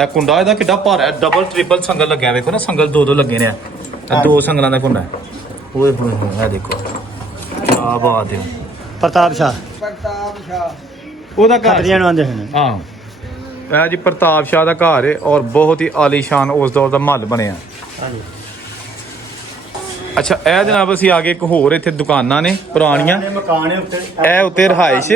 ਇਹ ਕੁੰਡਾ ਇਹਦਾ ਕਿੱਡਾ ਭਾਰਾ ਹੈ, ਡਬਲ ਟ੍ਰਿਪਲ ਸੰਗਲ ਲੱਗਿਆ, ਵੇਖੋ ਨਾ ਸੰਗਲ ਦੋ ਲੱਗੇ ਨੇ, ਦੋ ਸੰਗਲਾਂ ਦਾ ਕੁੰਡਾ। ਓਏ ਹੋਏ ਹੋਏ, ਇਹ ਦੇਖੋ ਆ ਬਾਤ ਹੈ। ਪ੍ਰਤਾਪ ਸ਼ਾਹ ਉਹਦਾ ਘਰ ਖੱਤਰੀਆਂ ਨੂੰ ਆਂਦੇ ਹਨ। ਹਾਂ, ਇਹ ਜੀ ਪ੍ਰਤਾਪ ਸ਼ਾਹ ਦਾ ਘਰ ਹੈ ਔਰ ਬਹੁਤ ਹੀ ਆਲੀਸ਼ਾਨ ਉਸ ਦੌਰ ਦਾ ਮਹੱਲ ਬਣਿਆ। ਹਾਂਜੀ। ਅੱਛਾ, ਇਹ ਜਨਾਬ ਅਸੀਂ ਆ ਗਏ ਇੱਕ ਹੋਰ ਇੱਥੇ ਦੁਕਾਨਾਂ ਨੇ ਪੁਰਾਣੀਆਂ, ਮਕਾਨ ਉੱਤੇ, ਇਹ ਉੱਤੇ ਰਿਹਾਇਸ਼।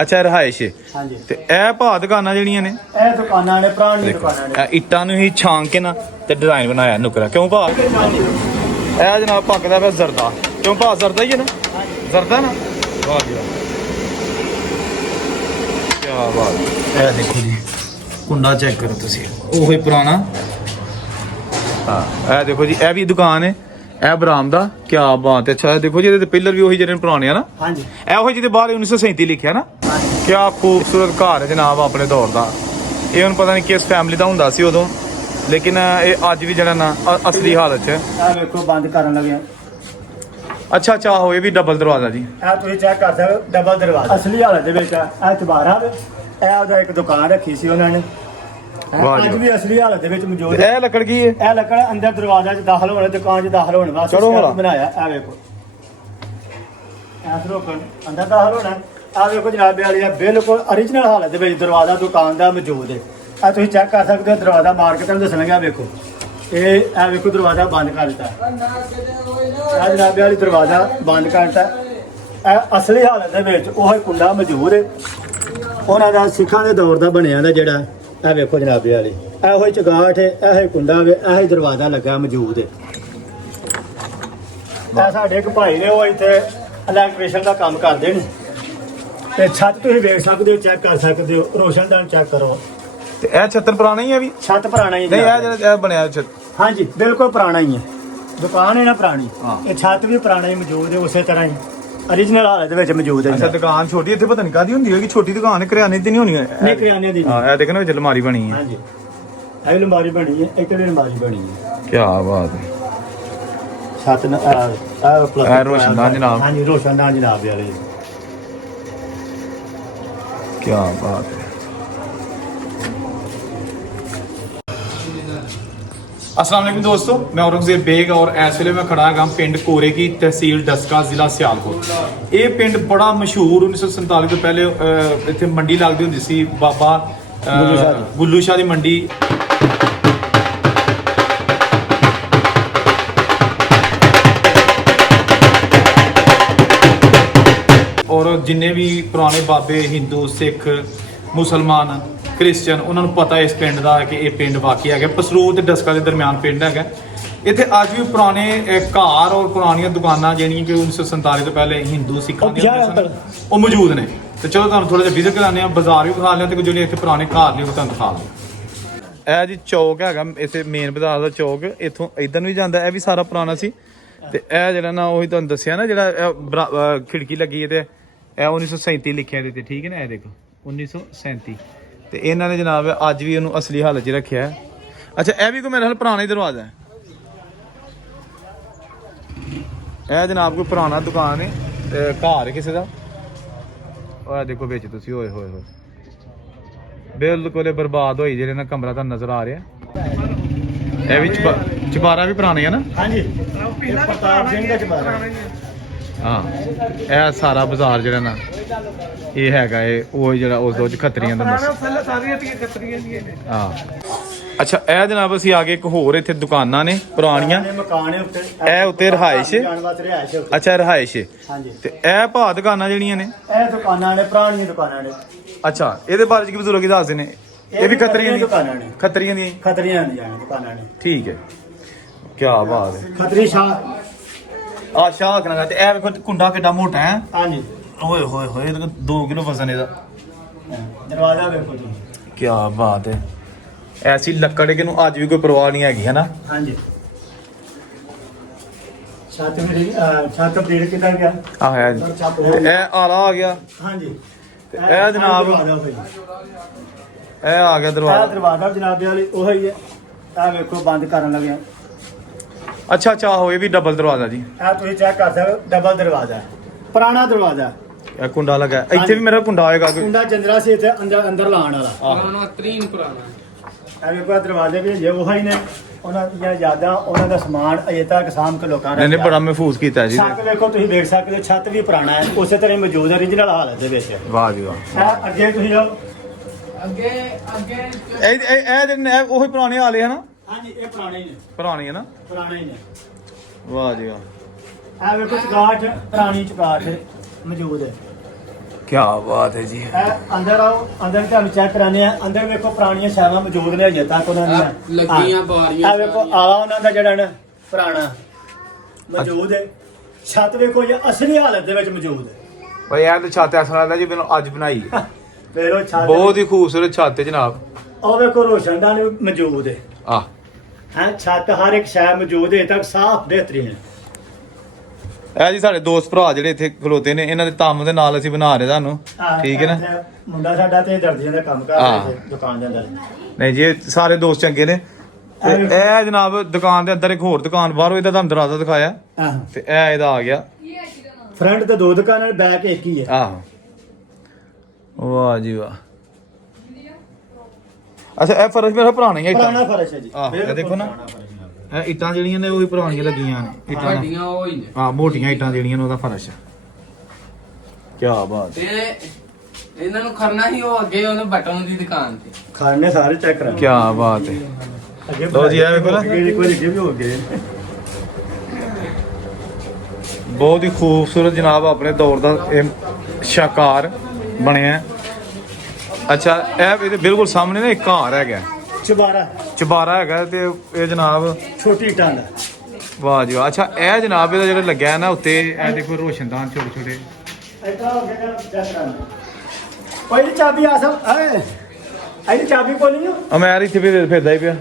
ਅੱਛਾ, ਰਿਹਾਇਸ਼। ਹਾਂਜੀ। ਤੇ ਇਹ ਭਾ ਦੁਕਾਨਾਂ ਜਿਹੜੀਆਂ ਨੇ, ਇਹ ਦੁਕਾਨਾਂ ਨੇ ਪੁਰਾਣੀਆਂ ਦੁਕਾਨਾਂ ਨੇ। ਇਹ ਇੱਟਾਂ ਨੂੰ ਹੀ ਛਾਂਗ ਕੇ ਨਾ ਤੇ ਡਿਜ਼ਾਈਨ ਬਣਾਇਆ ਨੁਕਰਾ। ਕਿਉਂ ਭਾ? ਇਹ ਜਨਾਬ ਪੱਕਦਾ ਪਿਆ ਜ਼ਰਦਾ। ਕਿਉਂ ਭਾ? ਜ਼ਰਦਾ ਹੀ ਹੈ ਨਾ, ਜ਼ਰਦਾ ਨਾ। ਵਾਹ ਜੀ ਵਾਹ, ਕੀ ਬਾਤ। ਇਹ ਦੇਖੋ ਜੀ ਕੁੰਡਾ ਚੈੱਕ ਕਰੋ ਤੁਸੀਂ, ਉਹੀ ਪੁਰਾਣਾ। ਹਾਂ, ਇਹ ਦੇਖੋ ਜੀ, ਇਹ ਵੀ ਦੁਕਾਨ ਹੈ, ਇਹ ਬਰਾਮਦਾ। ਕੀ ਬਾਤ ਹੈ। ਅੱਛਾ, ਦੇਖੋ ਜੀ ਇਹਦੇ ਤੇ ਪਿੱਲਰ ਵੀ ਉਹੀ ਜਿਹੜੇ ਪੁਰਾਣੇ ਆ ਨਾ। ਹਾਂਜੀ। ਇਹੋ ਜਿਹਦੇ ਬਾਹਰ 1937 ਲਿਖਿਆ ਨਾ। ਕੀ ਖੂਬਸੂਰਤ ਘਰ ਹੈ ਜਨਾਬ ਆਪਣੇ ਦੌਰ ਦਾ। ਇਹ ਹੁਣ ਪਤਾ ਨਹੀਂ ਕਿਸ ਫੈਮਿਲੀ ਦਾ ਹੁੰਦਾ ਸੀ ਉਦੋਂ, ਲੇਕਿਨ ਇਹ ਅੱਜ ਵੀ ਜਿਹੜਾ ਨਾ ਅਸਲੀ ਹਾਲਤ 'ਚ। ਇਹ ਵੇਖੋ ਬੰਦ ਕਰਨ ਲੱਗੇ। ਅੱਛਾ ਅੱਛਾ, ਹੋਏ ਵੀ ਡਬਲ ਦਰਵਾਜ਼ਾ ਜੀ। ਇਹ ਤੁਸੀਂ ਚੈੱਕ ਕਰ ਸਕਦੇ ਹੋ, ਡਬਲ ਦਰਵਾਜ਼ਾ ਅਸਲੀ ਹਾਲਤ ਦੇ ਵਿੱਚ। ਇਹ ਚਬਾਰਾ ਵੇ, ਇਹ ਉਹਦਾ ਇੱਕ ਦੁਕਾਨ ਰੱਖੀ ਸੀ ਉਹਨਾਂ ਨੇ, ਅੱਜ ਵੀ ਅਸਲੀ ਹਾਲਤ ਦੇ ਵਿੱਚ ਮੌਜੂਦ ਹੈ। ਇਹ ਲੱਕੜ ਕੀ ਹੈ? ਇਹ ਲੱਕੜ ਅੰਦਰ ਦਰਵਾਜ਼ਾ 'ਚ ਦਾਖਲ ਹੋਣਾ, ਦੁਕਾਨ 'ਚ ਦਾਖਲ ਹੋਣ ਵਾਸਤੇ ਬਣਾਇਆ। ਇਹ ਵੇਖੋ, ਐਸ ਰੋਕਣ ਅੰਦਰ ਦਾਖਲ ਹੋਣਾ। ਆ ਵੇਖੋ ਜਨਾਬ ਵਾਲੀ ਆ, ਬਿਲਕੁਲ origignal ਹਾਲਤ ਦੇ ਵਿੱਚ ਦਰਵਾਜ਼ਾ ਦੁਕਾਨ ਦਾ ਮੌਜੂਦ ਹੈ। ਆ ਤੁਸੀਂ ਚੈੱਕ ਕਰ ਸਕਦੇ ਹੋ, ਦਰਵਾਜ਼ਾ ਮਾਰਕੀਟ ਤੁਹਾਨੂੰ ਦੱਸਣ ਲੱਗਿਆ। ਵੇਖੋ ਇਹ ਵੇਖੋ ਦਰਵਾਜ਼ਾ ਬੰਦ ਕਰ ਦਿੱਤਾ। ਆ ਜਨਾਬ ਵਾਲੀ ਦਰਵਾਜ਼ਾ ਬੰਦ ਕਰ ਦਿੱਤਾ। ਇਹ ਅਸਲੀ ਹਾਲਤ ਦੇ ਵਿੱਚ ਉਹ ਕੁੰਡਾ ਮੌਜੂਦ ਹੈ, ਉਹਨਾਂ ਦਾ ਸਿੱਖਾਂ ਦੇ ਦੌਰ ਦਾ ਬਣਿਆ ਦਾ ਜਿਹੜਾ। ਇਹ ਵੇਖੋ ਜਨਾਬ ਵਾਲੀ, ਇਹੋ ਹੀ ਚਗਾਠ ਹੈ, ਇਹੋ ਹੀ ਕੁੰਡਾ ਵੇ, ਇਹੋ ਹੀ ਦਰਵਾਜ਼ਾ ਲੱਗਾ ਮੌਜੂਦ ਹੈ। ਇਹ ਸਾਡੇ ਇੱਕ ਭਾਈ ਨੇ, ਉਹ ਇੱਥੇ ਇਲੈਕਟ੍ਰੀਸ਼ੀਅਨ ਦਾ ਕੰਮ ਕਰਦੇ ਨੇ। ਤੇ ਛੱਤ ਤੁਸੀਂ ਵੇਖ ਸਕਦੇ ਹੋ, ਚੈੱਕ ਕਰ ਸਕਦੇ ਹੋ, ਰੋਸ਼ਨਦਾਨ ਚੈੱਕ ਕਰੋ। ਤੇ ਇਹ ਛੱਤਰ ਪੁਰਾਣਾ ਹੀ ਹੈ ਵੀ? ਛੱਤ ਪੁਰਾਣਾ ਹੀ ਨਹੀਂ, ਇਹ ਜਿਹੜਾ ਇਹ ਬਣਿਆ ਛੱਤ। ਹਾਂਜੀ, ਬਿਲਕੁਲ ਪੁਰਾਣਾ ਹੀ ਹੈ। ਦੁਕਾਨ ਹੈ ਨਾ ਪੁਰਾਣੀ, ਇਹ ਛੱਤ ਵੀ ਪੁਰਾਣਾ ਹੀ ਮੌਜੂਦ ਹੈ, ਉਸੇ ਤਰ੍ਹਾਂ ਹੀ origignal ਹਾਲਤ ਦੇ ਵਿੱਚ ਮੌਜੂਦ ਹੈ। ਅੱਛਾ, ਦੁਕਾਨ ਛੋਟੀ ਇੱਥੇ ਪਤਾ ਨਹੀਂ ਕਾਹਦੀ ਹੁੰਦੀ ਹੋਏਗੀ, ਛੋਟੀ ਦੁਕਾਨ ਹੈ, ਕਰਿਆਨੇ ਦੀ ਨਹੀਂ ਹੋਣੀ। ਨਹੀਂ, ਕਰਿਆਨੇ ਦੀ। ਹਾਂ, ਇਹ ਦੇਖੋ ਵਿੱਚ ਅਲਮਾਰੀ ਬਣੀ ਹੈ। ਹਾਂਜੀ, ਇਹ ਵੀ ਅਲਮਾਰੀ ਬਣੀ ਹੈ, ਇੱਕ ਵੀ ਅਲਮਾਰੀ ਬਣੀ ਹੈ। ਕੀ ਬਾਤ ਹੈ। ਛੱਤ ਇਹ ਰੋਸ਼ਨਦਾਨ ਜਨਾਬ। ਹਾਂਜੀ, ਰੋਸ਼ਨਦਾਨ ਜਨਾਬ ਵਾਲੇ। ਕੀ ਬਾਤ ਹੈ। अस्सलाम वालेकुम दोस्तों, मैं औरंगजेब बेग और इस वे मैं खड़ा हाँ पिंड कोरे की तहसील डस्का जिला सियालकोट। ये पिंड बड़ा मशहूर 1947 तो पहले इतने मंडी लगती होंगी सी, बाबा गुल्लू शाह की मंडी। और जिन्ने भी पुराने बाबे हिंदू सिख मुसलमान क्रिश्चियन उन्होंने पता इस पिंड का कि यह पिंड वाकई है पसरूर ते डस्का के दरम्यान पिंड है। इतने अज भी पुराने घर और पुरानियां दुकाना जिहड़ियां कि 1947 तो पहले हिंदू सिखां वो मौजूद ने। तो चलो तुहानूं थोड़ा जिहा विजिट कराने बाजार भी दिखा लें, जो इतने पुराने घर ने वो तुहानूं दिखा लें। यह जी चौक है इस मेन बाजार का चौक, इत्थों इधर भी जाता है, भी सारा पुराना सी। ते यह जिहड़ा ना उही तुहानूं दस्सिया ना, जिहड़ा खिड़की लगी है, 1937 लिखिया इहदे ते, ठीक है ना। यह देखो 1937 ਤੇ ਇਹਨਾਂ ਨੇ ਜਨਾਬ ਅੱਜ ਵੀ ਇਹਨੂੰ ਅਸਲੀ ਹਾਲਤ 'ਚ ਰੱਖਿਆ ਹੈ। ਅੱਛਾ, ਇਹ ਵੀ ਕੋਈ ਮੇਰੇ ਨਾਲ ਪੁਰਾਣਾ ਹੀ ਦਰਵਾਜ਼ਾ ਹੈ। ਇਹ ਜਨਾਬ ਕੋਈ ਪੁਰਾਣਾ ਦੁਕਾਨ ਹੈ ਤੇ ਘਰ ਹੈ ਕਿਸੇ ਦਾ। ਉਹ ਦੇਖੋ ਵਿੱਚ ਤੁਸੀਂ ਹੋਏ ਹੋਏ ਹੋਏ ਬਿਲਕੁਲ ਬਰਬਾਦ ਹੋਈ ਜਿਹੜੇ ਨਾ ਕਮਰਾ ਤੁਹਾਨੂੰ ਨਜ਼ਰ ਆ ਰਿਹਾ। ਇਹ ਵੀ ਚਬਾਰਾ ਵੀ ਪੁਰਾਣੇ ਹੈ ਨਾ। ਹਾਂਜੀ, ਪ੍ਰਤਾਪ ਸਿੰਘ ਦਾ ਚਬਾਰਾ। ਹਾਂ, ਇਹ ਸਾਰਾ ਬਾਜ਼ਾਰ ਜਿਹੜਾ ਨਾ ਇਹ ਹੈਗਾ ਉਹ ਜਿਹੜਾ ਉਸ ਦੋ ਖੱਤਰੀਆਂ ਦਾ ਹਾਂ। ਅੱਛਾ, ਇਹ ਜਨਾਬ ਅਸੀਂ ਆ ਗਏ ਇੱਕ ਹੋਰ ਇੱਥੇ ਦੁਕਾਨਾਂ ਨੇ ਪੁਰਾਣੀਆਂ, ਮਕਾਨ ਹੈ ਉੱਤੇ, ਇਹ ਉੱਤੇ ਰਿਹਾਇਸ਼। ਅੱਛਾ, ਰਿਹਾਇਸ਼। ਹਾਂਜੀ। ਤੇ ਇਹ ਭਾ ਦੁਕਾਨਾਂ ਜਿਹੜੀਆਂ ਨੇ, ਇਹ ਦੁਕਾਨਾਂ ਨੇ ਪੁਰਾਣੀਆਂ ਦੁਕਾਨਾਂ ਨੇ। ਅੱਛਾ, ਇਹਦੇ ਬਾਰੇ ਚ ਕੀ ਬਜ਼ੁਰਗ ਦੱਸਦੇ ਨੇ? ਇਹ ਵੀ ਖੱਤਰੀਆਂ ਦੀ ਦੁਕਾਨਾਂ ਨੇ। ਖੱਤਰੀਆਂ ਦੀਆਂ ਦੁਕਾਨਾਂ ਨੇ। ਠੀਕ ਹੈ, ਕੀ ਬਾਤ ਹੈ। ਖੱਤਰੀ ਸ਼ਾਹ ਆ ਸ਼ਾਹ ਕਰਾਂਗਾ। ਤੇ ਇਹ ਵੇਖੋ ਕੁੰਡਾ ਕਿੱਡਾ ਮੋਟਾ ਹੈ। ਹਾਂਜੀ, ਓਏ ਹੋਏ ਹੋਏ, 2 ਕਿਲੋ ਵਜ਼ਨ ਇਹਦਾ। ਦਰਵਾਜ਼ਾ ਵੇਖੋ ਜੀ, ਕੀ ਬਾਤ ਹੈ। ਐਸੀ ਲੱਕੜ ਕਿ ਨੂੰ ਅੱਜ ਵੀ ਕੋਈ ਪਰਵਾਹ ਨਹੀਂ ਹੈਗੀ, ਹੈ ਨਾ। ਹਾਂਜੀ, ਛੱਤ ਅਪਡੇਟ ਕੀਤਾ ਗਿਆ। ਆਹ ਹੈ ਜੀ, ਤੇ ਇਹ ਆਲਾ ਆ ਗਿਆ। ਹਾਂਜੀ, ਤੇ ਇਹ ਜਨਾਬ ਇਹ ਆ ਗਿਆ ਦਰਵਾਜ਼ਾ। ਦਰਵਾਜ਼ਾ ਜਨਾਬ ਵਾਲੀ ਉਹੀ ਹੈ। ਆ ਵੇਖੋ ਬੰਦ ਕਰਨ ਲੱਗੇ। ਅੱਛਾ ਅੱਛਾ, ਹੋਏ ਵੀ ਡਬਲ ਦਰਵਾਜ਼ਾ ਜੀ। ਇਹ ਤੁਸੀਂ ਚੈੱਕ ਕਰ ਸਕਦੇ ਹੋ, ਡਬਲ ਦਰਵਾਜ਼ਾ, ਪੁਰਾਣਾ ਦਰਵਾਜ਼ਾ। ਇਹ ਕੁੰਡਾ ਲੱਗਾ ਇੱਥੇ ਵੀ ਮੇਰਾ ਕੁੰਡਾ ਹੋਏਗਾ। ਕੁੰਡਾ ਜੰਦਰਾ ਸੀ ਇੱਥੇ ਅੰਦਰ ਲਾਉਣ ਵਾਲਾ। ਪੁਰਾਣਾ ਤਰੀਨ ਪੁਰਾਣਾ। ਇਹ ਵੇਖੋ ਆਹ ਦਰਵਾਜ਼ੇ ਵੀ ਜੇ ਉਹ ਹੀ ਨੇ ਉਹਨਾਂ ਦੀਆਂ ਯਾਦਾਂ ਉਹਨਾਂ ਦਾ ਸਮਾਨ ਅਜੇ ਤੱਕ ਸਾਂਭ ਕੇ ਲੋਕਾਂ ਨੇ ਨਹੀਂ ਬੜਾ ਮਹਿਫੂਜ਼ ਕੀਤਾ ਜੀ ਛੱਤ ਵੇਖੋ ਤੁਸੀਂ ਦੇਖ ਸਕਦੇ ਹੋ, ਛੱਤ ਵੀ ਪੁਰਾਣਾ ਹੈ ਉਸੇ ਤਰ੍ਹਾਂ ਹੀ ਮੌਜੂਦ ਹੈ original ਹਾਲਤ ਦੇ ਵਿੱਚ। ਵਾਹ ਜੀ ਵਾਹ। ਇਹ ਅੱਗੇ ਤੁਸੀਂ ਜਾਓ। ਇਹ ਜਿਹੜੇ ਉਹੀ ਪੁਰਾਣੇ ਵਾਲੇ ਹਨ। ਹਾਂਜੀ ਇਹ ਪੁਰਾਣੇ ਹੀ ਨੇ, ਪੁਰਾਣੇ ਹੈ ਨਾ। ਪੁਰਾਣੇ ਹੀ ਨੇ। ਵਾਹ ਜੀ ਵਾਹ। ਇਹ ਵੇਖੋ ਚੁਗਾਠ, ਪੁਰਾਣੀ ਚੁਗਾਠ ਮੌਜੂਦ ਹੈ। ਕੀ ਬਾਤ ਹੈ ਜੀ। ਇਹ ਅੰਦਰ ਆਓ, ਅੰਦਰ ਤੁਹਾਨੂੰ ਚੈੱਕ ਕਰਾਉਂਦੇ ਆ। ਅੰਦਰ ਵੇਖੋ ਪੁਰਾਣੀਆਂ ਛਾਵਾਂ ਮੌਜੂਦ ਨੇ ਅਜੇ ਤੱਕ ਉਹਨਾਂ ਦੀਆਂ ਲੱਗੀਆਂ ਬਾਰੀਆਂ। ਇਹ ਵੇਖੋ ਆਲਾ ਉਹਨਾਂ ਦਾ ਜਿਹੜਾ ਨਾ ਪੁਰਾਣਾ ਮੌਜੂਦ ਹੈ। ਛੱਤ ਵੇਖੋ ਇਹ ਅਸਲੀ ਹਾਲਤ ਦੇ ਵਿੱਚ ਮੌਜੂਦ ਹੈ। ਭਾਈ ਇਹ ਤਾਂ ਛੱਤ ਐਸਾ ਲੱਗਦਾ ਜੀ ਮੈਨੂੰ ਅੱਜ ਬਣਾਈ। ਫਿਰ ਉਹ ਛੱਤ ਬਹੁਤ ਹੀ ਖੂਬਸੂਰਤ ਛੱਤ ਹੈ ਜਨਾਬ। ਉਹ ਵੇਖੋ ਰੋਸ਼ਨਦਾਨ ਵੀ ਮੌਜੂਦ ਹੈ। ਆ ਹੈ ਛੱਤ ਹਰ ਇੱਕ ਸ਼ੈ ਮੌਜੂਦ ਹੈ, ਤੱਕ ਸਾਫ਼ ਬਿਹਤਰੀਨ ਹੈ। ਇਹ ਜੀ ਸਾਡੇ ਦੋਸਤ ਭਰਾ ਜਿਹੜੇ ਇੱਥੇ ਖਲੋਤੇ ਨੇ, ਇਹਨਾਂ ਦੇ ਤੰਮ ਦੇ ਨਾਲ ਅਸੀਂ ਬਣਾ ਰਹੇ ਤੁਹਾਨੂੰ। ਠੀਕ ਹੈ ਨਾ। ਇੱਥੇ ਮੁੰਡਾ ਸਾਡਾ ਤੇ ਦਰਜੀਆਂ ਦਾ ਕੰਮ ਕਰਦਾ ਹਾਂ। ਇੱਥੇ ਦੁਕਾਨ ਦੇ ਅੰਦਰ। ਨਹੀਂ ਜੀ ਇਹ ਸਾਰੇ ਦੋਸਤ ਚੰਗੇ ਨੇ। ਤੇ ਇਹ ਜਨਾਬ ਦੁਕਾਨ ਦੇ ਅੰਦਰ ਇੱਕ ਹੋਰ ਦੁਕਾਨ ਬਾਹਰੋਂ ਇਹਦਾ ਤੁਹਾਨੂੰ ਦਰਵਾਜ਼ਾ ਦਿਖਾਇਆ ਆਹ ਤੇ ਇਹ ਇਹਦਾ ਆ ਗਿਆ। ਫਰੰਟ ਤੇ ਦੋ ਦੁਕਾਨਾਂ ਬੈਕ ਇੱਕ ਹੀ ਹੈ। ਆਹੋ ਵਾਹ ਜੀ ਵਾਹ। ਅੱਛਾ ਇਹ ਫਰਸ਼ ਮੇਰਾ ਪੁਰਾਣਾ ਹੀ ਹੈ ਪੁਰਾਣਾ ਇੱਟਾਂ। ਫਰਸ਼ ਹੈ ਜੀ। ਆਹ, ਇਹ ਬਿਲਕੁਲ ਦੇਖੋ ਨਾ। ਪੁਰਾਣਾ ਫਰਸ਼ ਹੈ। ਇਹ ਇੱਟਾਂ ਜਿਹੜੀਆਂ ਨੇ ਉਹ ਵੀ ਪੁਰਾਣੀਆਂ ਲੱਗੀਆਂ ਨੇ ਇੱਟਾਂ ਨਾਲ। ਵੱਡੀਆਂ ਉਹ ਹੀ ਨੇ ਹਾਂ ਮੋਟੀਆਂ ਇੱਟਾਂ ਜਿਹੜੀਆਂ ਨੇ ਉਹਦਾ ਫਰਸ਼ ਹੈ। ਕੀ ਬਾਤ। ਤੇ ਇਹਨਾਂ ਨੂੰ ਖੜਨਾ ਹੀ ਉਹ ਅੱਗੇ ਉਹਨੇ ਬਟਨ ਦੀ ਦੁਕਾਨ ਤੇ। ਖਾਣੇ ਸਾਰੇ ਚੈੱਕ ਕਰਾ। ਕੀ ਬਾਤ ਹੈ। ਅੱਗੇ ਲਓ ਜੀ, ਇਹ ਵੇਖੋ ਨਾ। ਕੋਈ ਅੱਗੇ ਵੀ ਹੋ ਗਏ। ਬਹੁਤ ਹੀ ਖੂਬਸੂਰਤ ਜਨਾਬ ਆਪਣੇ ਦੌਰ ਦਾ ਇਹ ਸ਼ਾਕਾਰ ਬਣਿਆ ਹੈ। ਅੱਛਾ ਇਹ ਇਹਦੇ ਬਿਲਕੁਲ ਸਾਹਮਣੇ ਨਾ ਇੱਕ ਘਰ ਹੈਗਾ, ਚੁਬਾਰਾ ਚੁਬਾਰਾ ਹੈਗਾ ਤੇ ਇਹ ਜਨਾਬ ਛੋਟੀ ਟਾਂਡਾ। ਵਾਹ ਜੀ ਵਾਹ। ਅੱਛਾ ਇਹ ਜਨਾਬ ਇਹਦਾ ਜਿਹੜਾ ਲੱਗਿਆ ਹੈ ਨਾ ਉੱਤੇ ਇਹ ਦੇਖੋ ਰੋਸ਼ਨਦਾਨ ਛੋਟੇ ਛੋਟੇ। ਇੱਧਰ ਹੋ ਗਿਆ ਚੈੱਕ ਕਰਾ। ਕੋਈ ਚਾਬੀ ਆ ਸਭ ਐ ਇਹਦੀ ਚਾਬੀ ਕੋਲ ਨਹੀਂ। ਆ ਮੈਂ ਇੱਥੇ ਵੀ ਫਿਰਦਾ ਹੀ ਪਿਆ।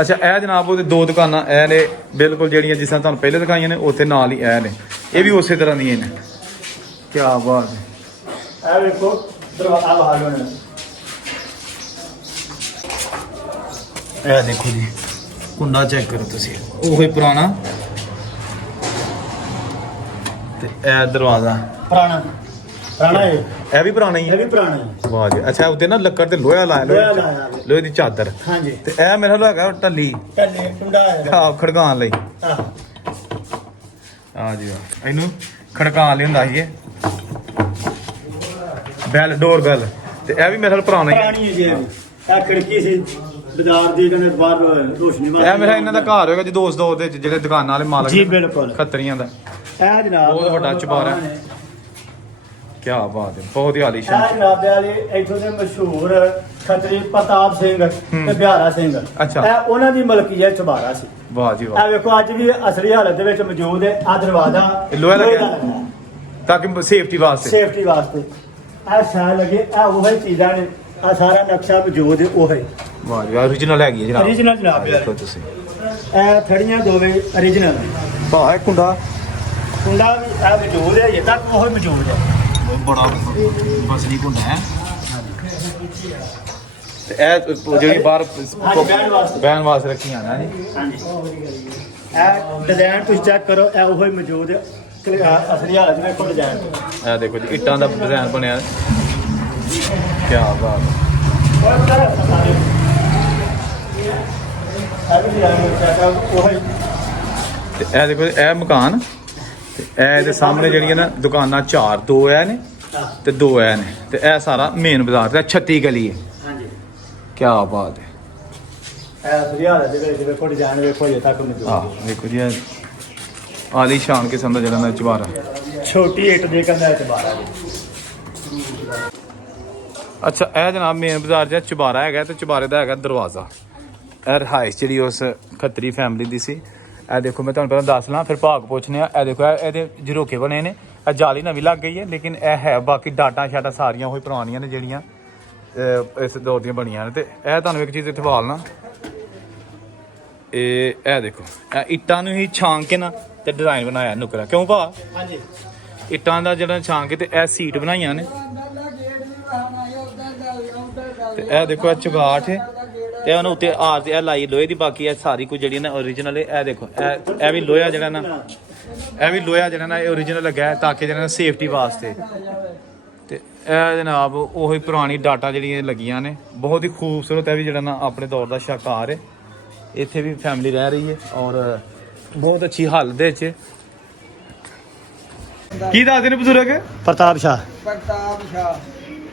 ਅੱਛਾ ਇਹ ਜਨਾਬ ਉਹਦੇ ਦੋ ਦੁਕਾਨਾਂ ਇਹ ਨੇ ਬਿਲਕੁਲ ਜਿਹੜੀਆਂ ਜਿਸ ਤਰ੍ਹਾਂ ਤੁਹਾਨੂੰ ਪਹਿਲੇ ਦਿਖਾਈਆਂ ਨੇ ਉੱਥੇ ਨਾਲ ਹੀ ਇਹ ਨੇ, ਇਹ ਵੀ ਉਸੇ ਤਰ੍ਹਾਂ ਦੀਆਂ ਨੇ। ਕੀ ਬਾਤ ਹੈ। ਇਹ ਵੇਖੋ ਦਰਵਾਜ਼ਾ ਬਾਹਰ ਹੋਣਾ। ਇਹ ਦੇਖੋ ਜੀ ਕੁੰਡਾ ਚੈੱਕ ਕਰੋ ਤੁਸੀਂ, ਉਹੀ ਪੁਰਾਣਾ ਤੇ ਇਹ ਦਰਵਾਜ਼ਾ ਪੁਰਾਣਾ ਪੁਰਾਣਾ ਹੈ। ਇਹ ਵੀ ਪੁਰਾਣਾ ਹੀ ਇਹ ਹੈ। ਵੀ ਪੁਰਾਣਾ ਹੈ। ਵਾਹ ਜੀ। ਅੱਛਾ ਉੱਤੇ ਨਾ ਲੱਕੜ ਤੇ ਲੋਹਾ ਲਾਇਆ, ਲੋਹਾ ਲਾਇਆ। ਲੋਹੇ ਦੀ ਚਾਦਰ। ਹਾਂਜੀ ਤੇ ਇਹ ਮੇਰੇ ਨਾਲ ਹੈਗਾ ਟੱਲੀ ਟੱਲੇ ਟੁੰਡਾ ਹੈ। ਆ ਖੜਕਾਉਣ ਲਈ। ਆਹ ਆ ਜੀ ਵਾਹ। ਇਹਨੂੰ ਖੜਕਾਉਣ ਲਈ ਹੁੰਦਾ ਸੀ ਇਹ ਬੈਲ, ਡੋਰ ਬੈਲ। ਤੇ ਇਹ ਵੀ ਮੇਰੇ ਨਾਲ ਪੁਰਾਣਾ ਹੀ ਹੈ। ਪੁਰਾਣੀ ਹੈ ਜੀ ਇਹ ਵੀ। ਇਹ ਖਿੜਕੀ ਸੀ ਬਾਜ਼ਾਰ ਦੀ, ਕਹਿੰਦੇ ਬਾਹਰ ਰੋਸ਼ਨੀ ਮਾਰਦੀ। ਇਹ ਮੇਰਾ ਇਹਨਾਂ ਦਾ ਘਰ ਹੋਏਗਾ ਜੀ ਦੋਸਤ ਦੋ ਦੇ ਜਿਹੜੇ ਦੁਕਾਨਾਂ ਵਾਲੇ ਮਾਲਕ ਜੀ ਨੇ, ਬਿਲਕੁਲ। ਖੱਤਰੀਆਂ ਦਾ। ਇਹ ਜਨਾਬ ਬਹੁਤ ਵੱਡਾ ਚੁਬਾਰਾ। ਕੀ ਬਾਤ ਹੈ। ਬਹੁਤ ਹੀ ਇਹ ਆਲੀਸ਼ਾਨ। ਜਨਾਬ ਵਾਲੇ ਇੱਥੋਂ ਦੇ ਮਸ਼ਹੂਰ ਖੱਤਰੀ ਪ੍ਰਤਾਪ ਸਿੰਘ ਤੇ ਬਿਹਾਰਾ ਸਿੰਘ। ਅੱਛਾ। ਇਹ ਉਹਨਾਂ ਦੀ ਮਲਕੀਅਤ ਚੁਬਾਰਾ ਸੀ। ਵਾਹ ਜੀ ਵਾਹ। ਇਹ ਵੇਖੋ ਅੱਜ ਵੀ ਅਸਲੀ ਹਾਲਤ ਦੇ ਵਿੱਚ ਮੌਜੂਦ ਹੈ। ਆ ਦਰਵਾਜ਼ਾ ਇਹ ਲੋਹੇ ਦਾ ਲੋਹੇ ਲੱਗਿਆ? ਤਾਂ ਕਿ ਸੇਫਟੀ ਵਾਸਤੇ। ਸੇਫਟੀ ਵਾਸਤੇ ਇਹ ਸ਼ਾਇਦ ਲੱਗੇ। ਇਹ ਉਹ ਹੀ ਚੀਜ਼ਾਂ ਨੇ। ਆ ਸਾਰਾ ਨਕਸ਼ਾ ਮੌਜੂਦ ਹੈ ਉਹ ਹੈ। ਵਾਹ ਜੀ ਓਰੀਜਨਲ ਹੈਗੀ ਹੈ ਜਨਾਬ। Original ਜਨਾਬ ਯਾਰ। ਦੇਖੋ ਤੁਸੀਂ। ਇਹ ਥੜੀਆਂ ਦੋਵੇਂ origignal ਨੇ। ਵਾਹ ਇਹ ਕੁੰਡਾ ਕੁੰਡਾ ਵੀ ਇਹ ਮੌਜੂਦ ਹੈ, ਅਜੇ ਤੱਕ ਉਹ ਹੀ ਮੌਜੂਦ ਹੈ। ਬੜਾ ਬਸਰੀ ਕੁੰਡਾ ਹੈ। ਤੇ ਇਹ ਜਿਹੜੀ ਬਾਹਰ ਹਾਂਜੀ, ਬਹਿਣ ਵਾਸਤੇ। ਬਹਿਣ ਵਾਸਤੇ ਰੱਖੀਆਂ ਨੇ ਜੀ। ਹਾਂਜੀ ਇਹ ਡਿਜ਼ਾਈਨ ਤੁਸੀਂ ਚੈੱਕ ਕਰੋ, ਇਹ ਉਹ ਹੀ ਮੌਜੂਦ ਹੈ। ਅਸਲੀ ਹਾਲਤ ਵਿੱਚ ਵੇਖੋ ਡਿਜ਼ਾਈਨ। ਇਹ ਦੇਖੋ ਜੀ ਇੱਟਾਂ ਦਾ ਡਿਜ਼ਾਈਨ ਬਣਿਆ। ਕੀ ਬਾਤ ਹੈ। ਉਹ ਕਰ ਸਾਰੇ ਇਹ ਵੀ ਡਿਜ਼ਾਈਨ ਚੈੱਕ ਕਰੋ ਉਹ ਹੀ। ਤੇ ਇਹ ਦੇਖੋ ਜੀ, ਇਹ ਮਕਾਨ ਤੇ ਇਹ ਇਹਦੇ ਸਾਹਮਣੇ ਜਿਹੜੀਆਂ ਨਾ ਦੁਕਾਨਾਂ ਚਾਰ, ਦੋ ਇਹ ਨੇ ਤੇ ਦੋ ਇਹ ਨੇ। ਤੇ ਇਹ ਸਾਰਾ ਮੇਨ ਬਾਜ਼ਾਰ ਦਾ 36 ਗਲੀ ਹੈ। ਹਾਂਜੀ ਕੀ ਬਾਤ ਹੈ। ਇਹ ਅਸਲੀ ਹਾਲਤ ਦੇ ਵਿੱਚ ਵੇਖੋ ਡਿਜ਼ਾਈਨ ਵੇਖੋ ਅਜੇ ਤੱਕ ਮੌਜੂਦ ਆਹ ਹੈ। ਦੇਖੋ ਜੀ ਇਹ ਆਲੀਸ਼ਾਨ ਕਿਸਮ ਦਾ ਜਿਹੜਾ ਨਾ ਚੁਬਾਰਾ। ਛੋਟੀ ਇੱਟ ਦੇ ਕੰਧਾਂ ਚ ਬਾਰਾ ਜੀ। ਅੱਛਾ ਇਹ ਜਨਾਬ ਮੇਨ ਬਾਜ਼ਾਰ ਜਿਹੜਾ ਚੁਬਾਰਾ ਹੈਗਾ ਤੇ ਚੁਬਾਰੇ ਦਾ ਹੈਗਾ ਦਰਵਾਜ਼ਾ। ਇਹ ਰਿਹਾਇਸ਼ ਜਿਹੜੀ ਉਸ ਖੱਤਰੀ ਫੈਮਿਲੀ ਦੀ ਸੀ। ਇਹ ਦੇਖੋ ਮੈਂ ਤੁਹਾਨੂੰ ਪਹਿਲਾਂ ਦੱਸ ਲਾਂ ਫਿਰ ਭਾਗ ਪੁੱਛਨੇ ਆ। ਇਹ ਦੇਖੋ ਇਹਦੇ ਝਰੋਕੇ ਬਣੇ ਨੇ। ਇਹ ਜਾਲੀ ਨਵੀਂ ਲੱਗ ਗਈ ਹੈ ਲੇਕਿਨ ਇਹ ਹੈ ਬਾਕੀ ਡਾਟਾ ਸ਼ਾਟਾ ਸਾਰੀਆਂ ਉਹੀ ਪੁਰਾਣੀਆਂ ਨੇ ਜਿਹੜੀਆਂ ਇਸ ਦੌਰ ਦੀਆਂ ਬਣੀਆਂ ਨੇ। ਤੇ ਇਹ ਤੁਹਾਨੂੰ ਇੱਕ ਚੀਜ਼ ਇੱਥੇ ਵਾਲਣਾ, ਇਹ ਦੇਖੋ ਇਹ ਇੱਟਾਂ ਨੂੰ ਹੀ ਛਾਂਕ ਕੇ ਨਾ ਤੇ ਡਿਜ਼ਾਈਨ ਬਣਾਇਆ ਨੁਕਰਾ। ਕਿਉਂ ਭਾ? ਹਾਂਜੀ ਇੱਟਾਂ ਦਾ ਜਿਹੜਾ ਛਾਂਕ ਕੇ ਤੇ ਇਹ ਸੀਟ ਬਣਾਈਆਂ ਨੇ। ਤੇ ਇਹ ਦੇਖੋ ਇਹ ਚੁਗਾਠ ਹੈ ਤੇ ਉਹਨੂੰ ਉੱਤੇ ਆਰ ਤੇ ਇਹ ਲਾਈ ਲੋਹੇ ਦੀ। ਬਾਕੀ ਇਹ ਸਾਰੀ ਕੁਝ ਜਿਹੜੀ ਨਾ ਓਰੀਜਨਲ ਹੈ। ਇਹ ਦੇਖੋ ਇਹ ਵੀ ਲੋਹਾ ਜਿਹੜਾ ਨਾ, ਇਹ ਵੀ ਲੋਹਾ ਜਿਹੜਾ ਨਾ ਇਹ ਓਰੀਜਨਲ ਲੱਗਾ ਹੈ ਤਾਂ ਕਿ ਜਿਹੜਾ ਨਾ ਸੇਫਟੀ ਵਾਸਤੇ। ਤੇ ਇਹ ਜਨਾਬ ਉਹੀ ਪੁਰਾਣੀ ਡਾਟਾ ਜਿਹੜੀਆਂ ਲੱਗੀਆਂ ਨੇ, ਬਹੁਤ ਹੀ ਖੂਬਸੂਰਤ ਹੈ ਵੀ ਜਿਹੜਾ ਨਾ ਆਪਣੇ ਦੌਰ ਦਾ ਸ਼ਾਹਕਾਰ ਹੈ। ਇੱਥੇ ਵੀ ਫੈਮਿਲੀ ਰਹਿ ਰਹੀ ਹੈ ਔਰ ਬਹੁਤ ਅੱਛੀ ਹਾਲਤ ਦੇ ਵਿੱਚ। ਕੀ ਦੱਸਦੇ ਨੇ ਬਜ਼ੁਰਗ? ਪ੍ਰਤਾਪ ਸ਼ਾਹ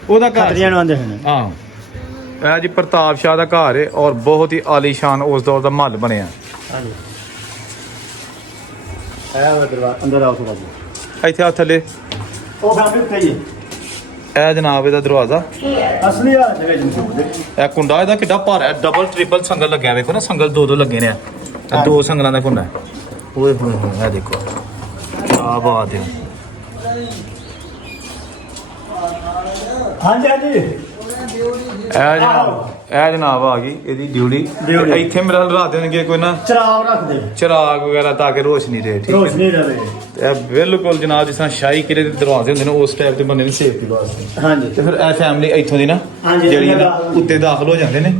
ਉਹਦਾ ਘਰ ਖੱਤਰੀਆਂ ਨੂੰ ਆਂਦੇ ਹਨ। ਹਾਂ, ਇਹ ਜੀ ਪ੍ਰਤਾਪ ਸ਼ਾਹ ਦਾ ਘਰ ਹੈ ਔਰ ਬਹੁਤ ਹੀ ਆਲੀਸ਼ਾਨ ਉਸ ਦੌਰ ਦਾ ਮਹੱਲ ਬਣਿਆ। ਹਾਂਜੀ ਇਹ ਦਰਵਾਜ਼ਾ ਅੰਦਰ ਆਓ ਥੋੜਾ ਜਿਹਾ। ਇੱਥੇ ਆ ਥੱਲੇ ਉਹ ਫੈਮਿਲੀ ਉੱਤੇ ਹੀ ਇਹ ਜਨਾਬ ਇਹਦਾ ਦਰਵਾਜ਼ਾ। ਅਸਲੀ ਹਾਲਤ ਦੇ ਵਿੱਚ ਮੌਜੂਦ ਹੈ। ਇਹ ਕੁੰਡਾ ਇਹਦਾ ਕਿੱਡਾ ਭਾਰਾ ਹੈ, ਡਬਲ ਟ੍ਰਿਪਲ ਸੰਗਲ ਲੱਗਿਆ, ਵੇਖੋ ਨਾ, ਸੰਗਲ ਦੋ ਲੱਗੇ ਨੇ। ਇਹ 2 ਸੰਗਲਾਂ ਦਾ ਕੁੰਡਾ ਹੈ। ਓਏ ਹੋਏ ਹੋਏ, ਇਹ ਦੇਖੋ ਆ ਬਾਤ ਹੈ। ਹਾਂਜੀ ਹਾਂਜੀ ਇਹ ਜਨਾਬ ਆ ਗਈ ਇਹਦੀ ਡਿਊਟੀ। ਡਿਊਟੀ। ਇੱਥੇ ਮੇਰਾ ਰਾਤ ਦੇਣਗੇ ਕੋਈ ਨਾ ਚਰਾਗ ਰੱਖਦੇ ਚਿਰਾਗ ਵਗੈਰਾ ਤਾਂ ਕਿ ਰੋਸ਼ਨੀ ਰਹੇ। ਠੀਕ ਹੈ, ਰੋਸ਼ਨੀ ਰਵੇ। ਇਹ ਬਿਲਕੁਲ ਜਨਾਬ ਜਿਸ ਤਰ੍ਹਾਂ ਸ਼ਾਹੀ ਕਿਲੇ ਦੇ ਦਰਵਾਜ਼ੇ ਹੁੰਦੇ ਨੇ ਉਸ ਟਾਈਪ ਦੇ ਬਣੇ ਨੇ ਸੇਫਟੀ ਵਾਸਤੇ। ਹਾਂਜੀ ਤੇ ਫਿਰ ਇਹ ਫੈਮਿਲੀ ਇੱਥੋਂ ਦੀ ਨਾ ਹਾਂਜੀ, ਜਿਹੜੀ ਨਾ ਦਾਖਲ ਉੱਤੇ ਦਾਖਲ ਹੋ ਜਾਂਦੇ ਨੇ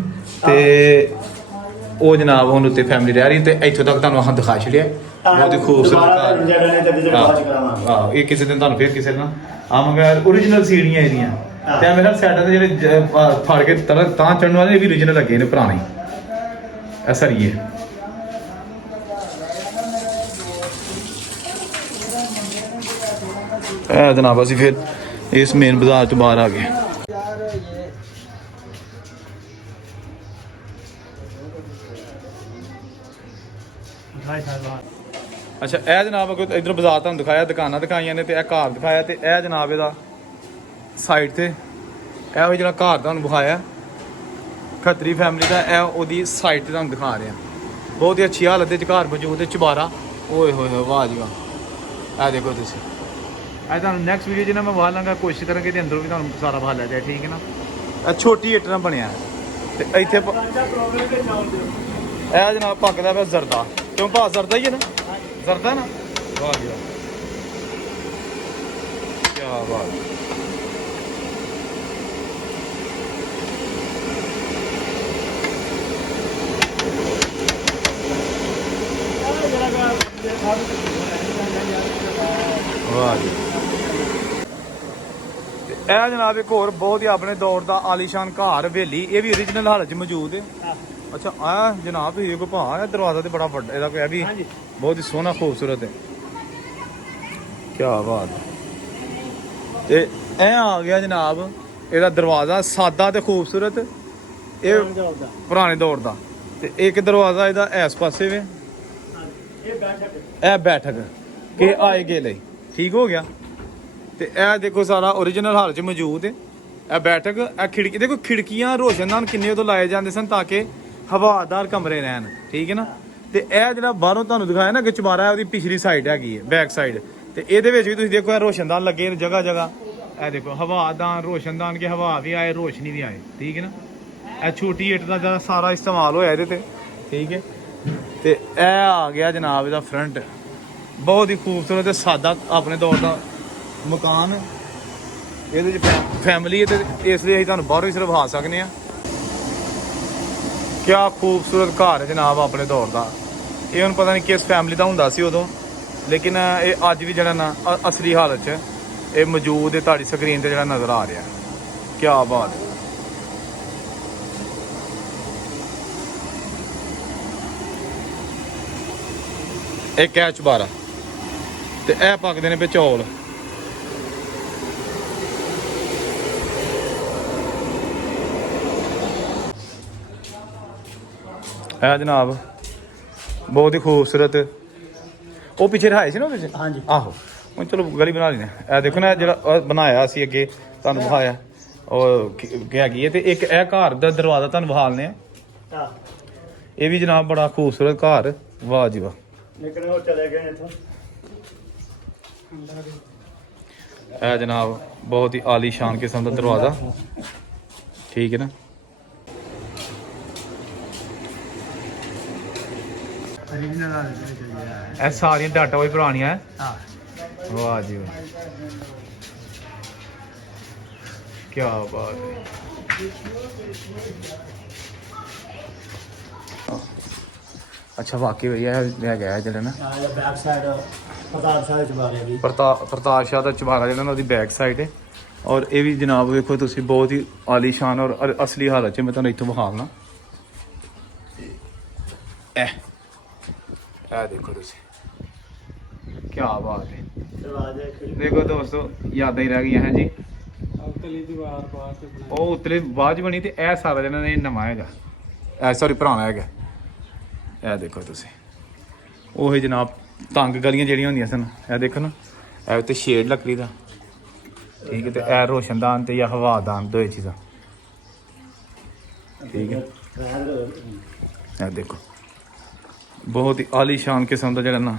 ਤੇ ਉਹ ਜਨਾਬ ਹੁਣ ਉੱਤੇ ਫੈਮਿਲੀ ਰਹਿ ਰਹੀ ਤੇ ਇੱਥੋਂ ਤੱਕ ਤੁਹਾਨੂੰ ਆਹ ਦਿਖਾ ਛੜਿਆ। ਬਹੁਤ ਹੀ ਖੂਬਸੂਰਤ ਘਰ। ਜਿਹੜਾ ਨੇ ਜਦ ਬਾਅਦ ਕਰਾਵਾਂਗੇ। ਹਾਂ, ਇਹ ਕਿਸੇ ਦਿਨ ਤੁਹਾਨੂੰ ਫਿਰ ਕਿਸੇ ਦਿਨ ਆ ਮਗਰ origignal ਸੀੜੀਆਂ ਇਹਦੀਆਂ ਤੇ ਮੇਰੇ ਸਾਈਡਾਂ ਤੇ ਜਿਹੜੇ ਫੜ ਕੇ ਤਾਂ ਚੜਨ ਵਾਲੇ ਇਹ ਵੀ origignal ਲੱਗੇ ਨੇ, ਪੁਰਾਣੇ ਇਹ ਸਰੀਏ। ਇਹ ਜਨਾਬ ਅਸੀਂ ਫਿਰ ਇਸ ਮੇਨ ਬਾਜ਼ਾਰ ਤੋਂ ਬਾਹਰ ਆ ਗਏ। ਅੱਛਾ, ਇਹ ਜਨਾਬ ਅਗਰ ਇਧਰ ਬਾਜ਼ਾਰ ਤੁਹਾਨੂੰ ਦਿਖਾਇਆ, ਦੁਕਾਨਾਂ ਦਿਖਾਈਆਂ ਨੇ ਤੇ ਇਹ ਘਰ ਦਿਖਾਇਆ ਤੇ ਇਹ ਜਨਾਬ ਇਹਦਾ ਸਾਈਡ ਤੇ ਇਹੋ ਜਿਹੜਾ ਘਰ ਤੁਹਾਨੂੰ ਦਿਖਾਇਆ ਖੱਤਰੀ ਫੈਮਿਲੀ ਦਾ, ਇਹ ਉਹਦੀ ਸਾਈਡ ਤੇ ਤੁਹਾਨੂੰ ਦਿਖਾ ਰਿਹਾ। ਬਹੁਤ ਹੀ ਅੱਛੀ ਹਾਲਤ ਦੇ ਘਰ ਮੌਜੂਦ ਹੈ। ਚੁਬਾਰਾ ਓਏ ਹੋਏ ਹੋਏ, ਵਾਹ ਜੀ ਵਾਹ। ਇਹ ਦੇਖੋ ਤੁਸੀਂ, ਇਹ ਤੁਹਾਨੂੰ ਨੈਕਸਟ ਵੀਡੀਓ ਜਿਹਨਾਂ ਮੈਂ ਵਾਹ ਲਾਂਗਾ, ਕੋਸ਼ਿਸ਼ ਕਰਾਂਗੇ ਤੇ ਅੰਦਰੋਂ ਵੀ ਤੁਹਾਨੂੰ ਸਾਰਾ ਵਾਹ ਲੈ ਜਾਏ। ਠੀਕ ਹੈ ਨਾ। ਇਹ ਛੋਟੀ ਇੱਟ ਨਾਲ ਬਣਿਆ ਤੇ ਇੱਥੇ ਇਹ ਜਨਾਬ ਪੱਕਦਾ ਪਿਆ ਜ਼ਰਦਾ। ਕਿਉਂ ਭਾ ਜ਼ਰਦਾ ਹੀ ਹੈ ਨਾ? ਜ਼ਰਦਾ ਨਾ। ਵਾਹ ਜੀ ਵਾਹ, ਕੀ ਬਾਤ। ਵਾਹ ਜੀ। ਇਹ ਜਨਾਬ ਇੱਕ ਹੋਰ ਬਹੁਤ ਹੀ ਆਪਣੇ ਦੌਰ ਦਾ ਆਲੀਸ਼ਾਨ ਘਰ ਹਵੇਲੀ, ਇਹ ਵੀ origignal ਹਾਲਤ 'ਚ ਮੌਜੂਦ ਹੈ। ਅੱਛਾ ਆ ਜਨਾਬ ਤੁਸੀਂ ਕੋਈ ਭਾ, ਇਹ ਦਰਵਾਜ਼ਾ ਤੇ ਬੜਾ ਵੱਡਾ ਇਹਦਾ, ਕੋਈ ਵੀ ਬਹੁਤ ਹੀ ਸੋਹਣਾ ਖੂਬਸੂਰਤ ਹੈ। ਕੀ ਬਾਤ। ਤੇ ਇਹ ਆ ਗਿਆ ਜਨਾਬ ਇਹਦਾ ਦਰਵਾਜ਼ਾ, ਸਾਦਾ ਤੇ ਖੂਬਸੂਰਤ, ਇਹ ਪੁਰਾਣੇ ਦੌਰ ਦਾ। ਤੇ ਇੱਕ ਦਰਵਾਜ਼ਾ ਇਹਦਾ ਇਸ ਪਾਸੇ ਵੇ, ਇਹ ਬੈਠਕ ਕਿ ਆਏ ਗਏ ਲਈ ਠੀਕ ਹੋ ਗਿਆ। ਤੇ ਇਹ ਦੇਖੋ ਸਾਰਾ origignal ਹਾਲਤ 'ਚ ਮੌਜੂਦ ਹੈ। ਇਹ ਬੈਠਕ, ਇਹ ਖਿੜਕੀ ਦੇਖੋ, ਖਿੜਕੀਆਂ ਰੋਸ਼ਨਦਾਨ ਕਿੰਨੇ ਉਦੋਂ ਲਾਏ ਜਾਂਦੇ ਸਨ ਤਾਂ ਕਿ ਹਵਾਦਾਰ ਕਮਰੇ ਰਹਿਣ। ਠੀਕ ਹੈ ਨਾ। ਤੇ ਇਹ ਜਿਹੜਾ ਬਾਹਰੋਂ ਤੁਹਾਨੂੰ ਦਿਖਾਇਆ ਨਾ ਕਿ ਚੁਬਾਰਾ, ਉਹਦੀ ਪਿਛਲੀ ਸਾਈਡ ਹੈਗੀ ਹੈ, ਬੈਕ ਸਾਈਡ। ਤੇ ਇਹਦੇ ਵਿੱਚ ਵੀ ਤੁਸੀਂ ਦੇਖੋ ਇਹ ਰੋਸ਼ਨਦਾਨ ਲੱਗੇ ਨੇ ਜਗ੍ਹਾ ਜਗ੍ਹਾ। ਇਹ ਦੇਖੋ ਹਵਾਦਾਨ, ਰੋਸ਼ਨਦਾਨ, ਕਿ ਹਵਾ ਵੀ ਆਏ ਰੋਸ਼ਨੀ ਵੀ ਆਏ। ਠੀਕ ਹੈ ਨਾ। ਇਹ ਛੋਟੀ ਇੱਟ ਦਾ ਜਿਹੜਾ ਸਾਰਾ ਇਸਤੇਮਾਲ ਹੋਇਆ ਇਹਦੇ ਤੇ। ਠੀਕ ਹੈ। ਤੇ ਇਹ ਆ ਗਿਆ ਜਨਾਬ ਇਹਦਾ ਫਰੰਟ, ਬਹੁਤ ਹੀ ਖੂਬਸੂਰਤ ਤੇ ਸਾਦਾ ਆਪਣੇ ਦੌਰ ਦਾ ਮਕਾਨ। ਇਹਦੇ 'ਚ ਫੈਮਿਲੀ ਹੈ ਤੇ ਇਸ ਲਈ ਅਸੀਂ ਤੁਹਾਨੂੰ ਬਾਹਰੋਂ ਹੀ ਸਿਰਫ ਆ ਸਕਦੇ ਹਾਂ। ਕਿਆ ਖੂਬਸੂਰਤ ਘਰ ਹੈ ਜਨਾਬ ਆਪਣੇ ਦੌਰ ਦਾ। ਇਹ ਹੁਣ ਪਤਾ ਨਹੀਂ ਕਿਸ ਫੈਮਿਲੀ ਦਾ ਹੁੰਦਾ ਸੀ ਉਦੋਂ, ਲੇਕਿਨ ਇਹ ਅੱਜ ਵੀ ਜਿਹੜਾ ਨਾ ਅਸਲੀ ਹਾਲਤ 'ਚ ਇਹ ਮੌਜੂਦ ਹੈ ਤੁਹਾਡੀ ਸਕਰੀਨ ਤੇ ਜਿਹੜਾ ਨਜ਼ਰ ਆ ਰਿਹਾ। ਕਿਆ ਬਾਤ ਹੈ। ਇਹ ਕੈ ਚੁਬਾਰਾ ਤੇ ਇਹ ਪੱਕਦੇ ਨੇ ਵਿੱਚ ਚੌਲ। ਇਹ ਜਨਾਬ ਬਹੁਤ ਹੀ ਖੂਬਸੂਰਤ, ਉਹ ਪਿੱਛੇ ਰਹਾਇਸ਼ ਸੀ ਨਾ ਉਹਦੇ 'ਚ। ਹਾਂਜੀ ਆਹੋ, ਹੁਣ ਚਲੋ ਗਲੀ ਬਣਾ ਲੈਂਦੇ। ਇਹ ਦੇਖੋ ਨਾ ਜਿਹੜਾ ਬਣਾਇਆ ਸੀ ਅੱਗੇ ਤੁਹਾਨੂੰ ਵਿਖਾਇਆ, ਉਹ ਕੀ ਹੈਗੀ ਹੈ। ਤੇ ਇੱਕ ਇਹ ਘਰ ਦਾ ਦਰਵਾਜ਼ਾ ਤੁਹਾਨੂੰ ਵਿਖਾਲਨੇ ਆ। ਇਹ ਵੀ ਜਨਾਬ ਬੜਾ ਖੂਬਸੂਰਤ ਘਰ। ਵਾਹ ਜੀ ਵਾਹ। ਲੇਕਿਨ ਉਹ ਚਲੇ ਗਏ ਇੱਥੋਂ। ਇਹ ਜਨਾਬ ਬਹੁਤ ਹੀ ਆਲੀਸ਼ਾਨ ਕਿਸਮ ਦਾ ਦਰਵਾਜ਼ਾ। ਠੀਕ ਹੈ ਨਾ। ਇਹ ਸਾਰੀਆਂ ਡਾਟਾ ਵੀ ਪੁਰਾਣੀਆਂ ਹੈ। ਵਾਹ ਜੀ ਵਾਹ, ਕੀ ਬਾਤ ਹੈ। ਅੱਛਾ, ਵਾਕਈ ਭਈਆ ਲੈ ਗਿਆ ਜਿਹੜਾ ਨਾ ਬੈਕ ਸਾਈਡ ਪ੍ਰਤਾਪ ਸ਼ਾਹ ਦੇ ਚੁਬਾਰੇ ਵੀ। ਪ੍ਰਤਾਪ ਸ਼ਾਹ ਦਾ ਚੁਬਾਰਾ ਜਿਹੜਾ ਨਾ ਉਹਦੀ ਬੈਕ ਸਾਈਡ ਹੈ। ਔਰ ਇਹ ਵੀ ਜਨਾਬ ਵੇਖੋ ਤੁਸੀਂ ਬਹੁਤ ਹੀ ਆਲੀਸ਼ਾਨ ਔਰ ਅਸਲੀ ਹਾਲਤ 'ਚ ਮੈਂ ਤੁਹਾਨੂੰ ਇੱਥੋਂ ਵਿਖਾਉਣਾ। ਇਹ ਦੇਖੋ ਤੁਸੀਂ ਕੀ ਬਾਤ ਹੈ। ਦਰਵਾਜ਼ੇ ਦੇਖੋ ਦੋਸਤੋ ਯਾਦਾਂ ਹੀ ਰਹਿ ਗਈਆਂ ਹੈ ਜੀ। ਉਤਲੀ ਦੀਵਾਰ ਬਾਅਦ ਚ ਬਣਾਈ। ਉਹ ਉੱਤਲੇ ਬਾਅਦ 'ਚ ਬਣੀ ਤੇ ਇਹ ਸਾਰਾ ਜਿਹਨਾਂ ਨੇ ਨਵਾਂ ਹੈਗਾ, ਸੌਰੀ ਪੁਰਾਣਾ ਹੈਗਾ। ਇਹ ਦੇਖੋ ਤੁਸੀਂ ਉਹੀ ਜਨਾਬ ਤੰਗ ਗਲੀਆਂ ਜਿਹੜੀਆਂ ਹੁੰਦੀਆਂ ਸਨ, ਇਹ ਦੇਖੋ ਨਾ, ਇਹ ਉੱਤੇ ਸ਼ੇਡ ਲੱਕੜੀ ਦਾ, ਠੀਕ ਹੈ, ਤੇ ਇਹ ਰੋਸ਼ਨਦਾਨ ਤੇ ਜਾਂ ਹਵਾਦਾਨ ਦੋਏ ਚੀਜ਼ਾਂ, ਠੀਕ ਹੈ। ਇਹ ਦੇਖੋ ਬਹੁਤ ਹੀ ਆਲੀਸ਼ਾਨ ਕਿਸਮ ਦਾ ਜਿਹੜਾ ਨਾ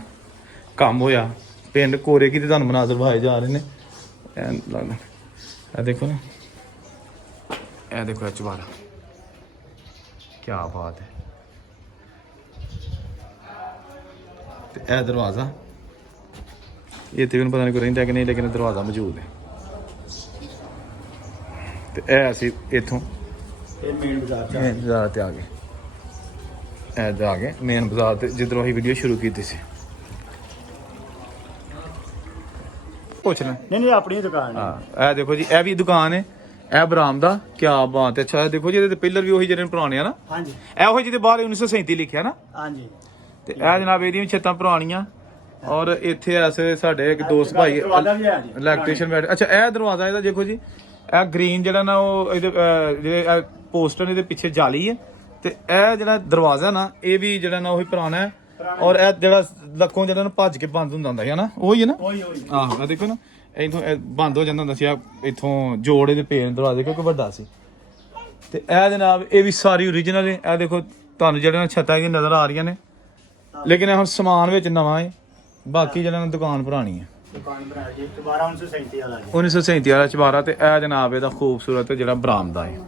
ਕੰਮ ਹੋਇਆ ਪਿੰਡ ਕੋਰੇ ਕੀ ਤੇ ਤੁਹਾਨੂੰ ਮਨਾਜ਼ਰ ਵਿਖਾਏ ਜਾ ਰਹੇ ਨੇ। ਇਹ ਲੱਗਦਾ ਇਹ ਦੇਖੋ ਨਾ, ਇਹ ਦੇਖੋ ਇਹ ਚੁਬਾਰਾ, ਕੀ ਬਾਤ ਹੈ। ਤੇ ਇਹ ਦਰਵਾਜ਼ਾ, ਇਹ ਤੇ ਮੈਨੂੰ ਪਤਾ ਨਹੀਂ ਕੋਈ ਰਹਿੰਦਾ ਕਿ ਨਹੀਂ, ਲੇਕਿਨ ਦਰਵਾਜ਼ਾ ਮੌਜੂਦ ਹੈ। ਤੇ ਇਹ ਅਸੀਂ ਇੱਥੋਂ ਇਹ ਮੇਨ ਬਾਜ਼ਾਰ ਚ ਮੇਨ ਬਾਜ਼ਾਰ ਤੇ ਆ ਗਏ, ਇਹ ਜਾ ਕੇ ਮੇਨ ਬਾਜ਼ਾਰ ਤੇ ਜਿੱਧਰੋਂ ਅਸੀਂ ਵੀਡੀਓ ਸ਼ੁਰੂ ਕੀਤੀ ਸੀ। ਪੁੱਛ ਲੈ। ਨਹੀਂ ਆਪਣੀ ਦੁਕਾਨ ਹੈ। ਹਾਂ ਇਹ ਦੇਖੋ ਜੀ, ਇਹ ਵੀ ਦੁਕਾਨ ਹੈ, ਇਹ ਬਰਾਮਦਾ, ਕੀ ਬਾਤ ਹੈ। ਅੱਛਾ ਇਹ ਦੇਖੋ ਜੀ, ਇਹਦੇ ਤੇ ਪਿੱਲਰ ਵੀ ਉਹੀ ਜਿਹੜੇ ਪੁਰਾਣੇ ਆ ਨਾ, ਹਾਂਜੀ ਇਹੋ ਜਿਹੇ ਦੇ ਬਾਹਰ 1937 ਲਿਖਿਆ ਨਾ। ਹਾਂਜੀ। ਤੇ ਇਹ ਜਨਾਬ ਇਹਦੀਆਂ ਵੀ ਛੱਤਾਂ ਪੁਰਾਣੀਆਂ। ਔਰ ਇੱਥੇ ਐਸੇ ਸਾਡੇ ਇੱਕ ਦੋਸਤ ਭਾਈ ਦਰਵਾਜ਼ਾ ਵੀ ਹੈ ਜੀ ਇਲੈਕਟ੍ਰੀਸ਼ੀਅਨ ਬੈਠ। ਅੱਛਾ ਇਹ ਦਰਵਾਜ਼ਾ ਇਹਦਾ ਦੇਖੋ ਜੀ, ਇਹ ਗ੍ਰੀਨ ਜਿਹੜਾ ਨਾ ਉਹ ਇਹਦੇ ਜਿਹੜੇ ਪੋਸਟਰ ਇਹਦੇ ਪਿੱਛੇ ਜਾਲੀ ਹੈ। ਤੇ ਇਹ ਜਿਹੜਾ ਦਰਵਾਜ਼ਾ ਨਾ ਇਹ ਵੀ ਜਿਹੜਾ ਨਾ ਉਹੀ ਪੁਰਾਣਾ ਹੈ। ਔਰ ਇਹ ਜਿਹੜਾ ਲੱਕੋਂ ਜਿਹੜਾ ਨਾ ਭੱਜ ਕੇ ਬੰਦ ਹੁੰਦਾ ਸੀ ਨਾ, ਉਹੀ ਹੈ ਨਾ। ਉਹੀ ਆਹੋ ਇਹ ਦੇਖੋ ਨਾ, ਇੱਥੋਂ ਬੰਦ ਹੋ ਜਾਂਦਾ ਹੁੰਦਾ ਸੀ। ਇੱਥੋਂ ਜੋੜ ਇਹਦੇ ਪੇਨ ਦਰਵਾਜ਼ੇ ਕਿਉਂਕਿ ਵੱਡਾ ਸੀ। ਤੇ ਇਹ ਜਨਾਬ ਇਹ ਵੀ ਸਾਰੀ ਓਰੀਜਨਲ ਹੈ। ਇਹ ਦੇਖੋ ਤੁਹਾਨੂੰ ਜਿਹੜੇ ਛੱਤਾਂ ਇਹਦੀਆਂ ਨਜ਼ਰ ਆ ਰਹੀਆਂ ਨੇ, ਲੇਕਿਨ ਇਹ ਹੁਣ ਸਮਾਨ ਵਿੱਚ ਨਵਾਂ ਹੈ। ਬਾਕੀ ਜਿਹੜਾ ਨਾ ਦੁਕਾਨ ਪੁਰਾਣੀ ਹੈ। ਦੁਕਾਨ ਬਣਾਈ ਜੀ 1937 ਵਾਲਾ ਜੀ। 1937 ਵਾਲਾ ਚੁਬਾਰਾ। ਤੇ ਇਹ ਜਨਾਬ ਇਹਦਾ ਖੂਬਸੂਰਤ ਜਿਹੜਾ ਬਰਾਮਦਾ ਹੈ।